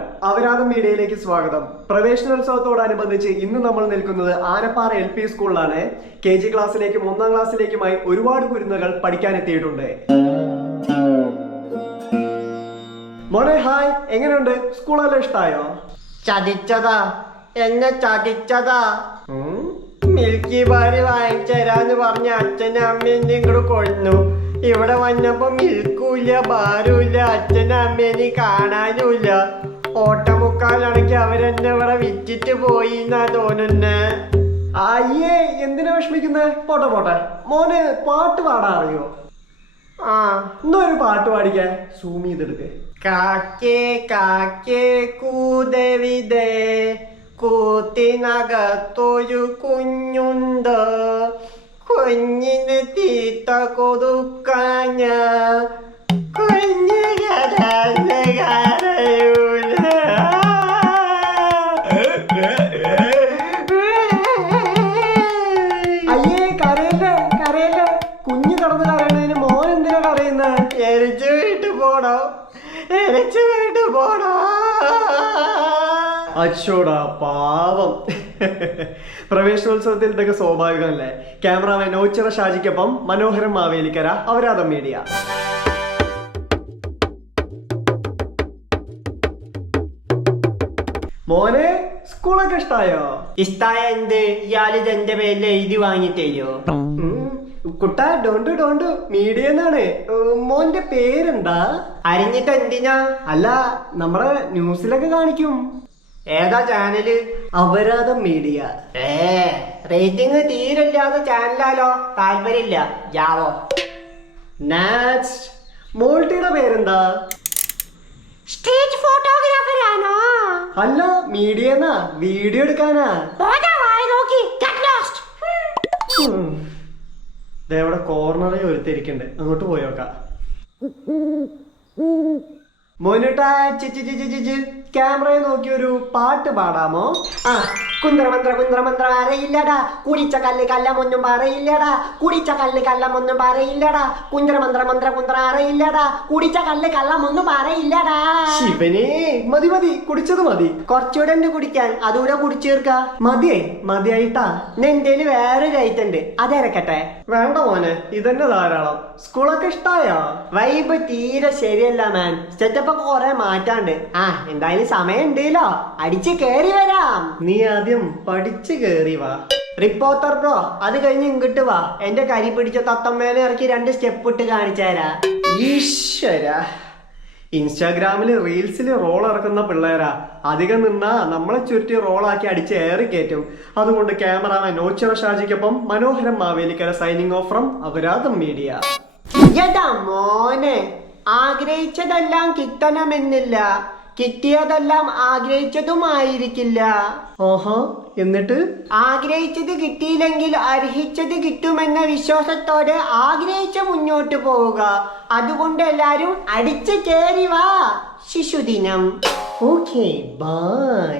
നമസ്കാരം, അവരാധം മീഡിയയിലേക്ക് സ്വാഗതം. പ്രവേശനോത്സവത്തോടനുബന്ധിച്ച് ഇന്ന് നമ്മൾ നിൽക്കുന്നത് ആനപ്പാറ LP സ്കൂളിലാണ്. KG ക്ലാസ്സിലേക്കും 1ാം ക്ലാസ്സിലേക്കുമായി ഒരുപാട് കുരുന്നുകൾ പഠിക്കാൻ എത്തിയിട്ടുണ്ട്. മോനെ ഹായ്, എങ്ങനെയുണ്ട്? സ്കൂളെല്ലാം ഇഷ്ടായോ? ചതിച്ചതാ, എന്നെ ചതിച്ചതാ. മിൽക്കി ബാരി വാങ്ങിച്ചരാന്ന് പറഞ്ഞ അച്ഛനും അമ്മയും ഇങ്ങോട്ട് കൊന്നു. ഇവിടെ വന്നപ്പോ മിൽക്കൂല്ല, ബാരുമില്ല, അച്ഛനും അമ്മേനെ കാണാനുമില്ല. ഓട്ടമുക്കാലാണെങ്കിൽ അവരെന്നെ ഇവിടെ വിറ്റിട്ട് പോയി എന്നാ തോന്നുന്നേ. അയ്യേ, എന്തിനാ വിഷമിക്കുന്നേ? പോട്ടെ പോട്ടെ. മോന് പാട്ട് പാടാൻ അറിയോ? ആ, എന്നൊരു പാട്ട് പാടിക്കേ. സൂം ചെയ്തെടുക്ക്. കാക്കേ കാക്കേ കൂതവിതേ, കൂത്തിനകത്തൊരു കുഞ്ഞുണ്ട്, കുഞ്ഞിന് തീറ്റ കൊടുക്കാഞ്ഞ കുഞ്ഞ് കരയൂല. അയ്യേ, കരയല്ലേ കരയല്ലേ. കുഞ്ഞു കടന്ന് കരയണതിന് മോൻ എന്തിനാ കരയുന്നേ? എരിച്ചു വീട്ടു പോണോ, എരിച്ചു വീട്ടു പോണോ. അച്ചോടാ പാവം. പ്രവേശനോത്സവത്തിൽ ഇതൊക്കെ സ്വാഭാവികമല്ലേ. ക്യാമറാമാൻ ഓച്ചിറ ഷാജിക്കൊപ്പം മനോഹരം മാവേലിക്കര, അവരാധം മീഡിയ. മോനെ, സ്കൂളൊക്കെ ഇഷ്ടായോ? ഇഷ്ടായ എന്ത്? ഇയാള് എന്റെ പേരിൽ എഴുതി വാങ്ങിത്തരോ? കുട്ടാ, ഡോണ്ട് മീഡിയ എന്നാണ്. മോന്റെ പേരെന്താ? അറിഞ്ഞിട്ട് എന്തിനാ? അല്ല, നമ്മുടെ ന്യൂസിലൊക്കെ കാണിക്കും. ഏതാ ചാനല്? അവരാധം മീഡിയ. റേറ്റിംഗ് തീരില്ലാത്ത ചാനലാലോ. താല്പര്യമില്ല, ജാവോ. നെക്സ്റ്റ്, മോൾട്ടിയുടെ പേരെന്താ? സ്റ്റേജ് ഫോട്ടോഗ്രാഫറാണോ? അല്ല, മീഡിയ എന്നാ. വീഡിയോ എടുക്കാനാ. ഇവിടെ കോർണറിൽ ഒരുത്തിരിക്കണ്ട്, അങ്ങോട്ട് പോയോക്കാം. മോനുട്ടാ, ക്യാമറയെ നോക്കി ഒരു പാട്ട് പാടാമോ? ആ, കുന്ത്രമന്ത്ര കുന്ത്രമന്ത്ര അറിയില്ലടാ, കുടിച്ച കല്ല് കല്ലമൊന്നും പറയില്ലടാ, കുടിച്ച കല്ല് കല്ലമൊന്നും പറയില്ലടാ, കുന്ത്രമന്ത്ര മന്ത്ര കുന്ത്ര അറിയില്ലടാ, കുടിച്ച കല്ല് കള്ളമൊന്നും പറയില്ലടാ. ശിവനെ, മതി കുടിച്ചത് മതി. കുറച്ചുകൂടെ ഉണ്ട് കുടിക്കാൻ, അതുകൂടെ കുടിച്ചേർക്ക. മതിയായിട്ടാ. എന്തേലും വേറൊരു ഐറ്റം ഉണ്ട്, അതിറക്കട്ടെ. വേണ്ട മോനെ, ഇതന്നെ ധാരാളം. സ്കൂളൊക്കെ ഇഷ്ടായോ? വൈബ് തീരെ ശരിയല്ല മാൻ. സെറ്റപ്പ് ഒക്കെ കുറെ മാറ്റാണ്ട്. ആ, എന്തായാലും സമയം ഉണ്ടല്ലോ, അടിച്ച് കേറി വരാം. നീ ആദ്യം പഠിച്ചു കേറി വാ. റിപ്പോർട്ടർ ബ്രോ, അത് കഴിഞ്ഞ് ഇങ്ങോട്ട് വാ. എന്റെ കരി പിടിച്ച തത്തമ്മേനെ ഇറക്കി 2 സ്റ്റെപ്പ് ഇട്ട് കാണിച്ചുതരാ. ഈശ്വര, ഇൻസ്റ്റാഗ്രാമില് റീൽസില് റോൾ ഇറക്കുന്ന പിള്ളേരാ. അധികം നിന്നാ നമ്മളെ ചുരുട്ടി റോളാക്കി അടിച്ച് ഏറി കയറ്റും. അതുകൊണ്ട് ക്യാമറാമാൻ ഓച്ചിറ ഷാജിക്കൊപ്പം മനോഹരം മാവേലിക്കര സൈനിങ് ഓഫ് ഫ്രം അവരാധം മീഡിയ. എടാ മോനെ, ആഗ്രഹിച്ചതെല്ലാം കിട്ടണമെന്നില്ല, കിട്ടിയതെല്ലാം ആഗ്രഹിച്ചതുമായിരിക്കില്ല. ഓഹോ, എന്നിട്ട്? ആഗ്രഹിച്ചത് കിട്ടിയില്ലെങ്കിൽ അർഹിച്ചത് കിട്ടുമെന്ന വിശ്വാസത്തോടെ ആഗ്രഹിച്ച് മുന്നോട്ട് പോവുക. അതുകൊണ്ട് എല്ലാരും അടിച്ചു കേറി വാ. ശിശുദിനം. Okay, by.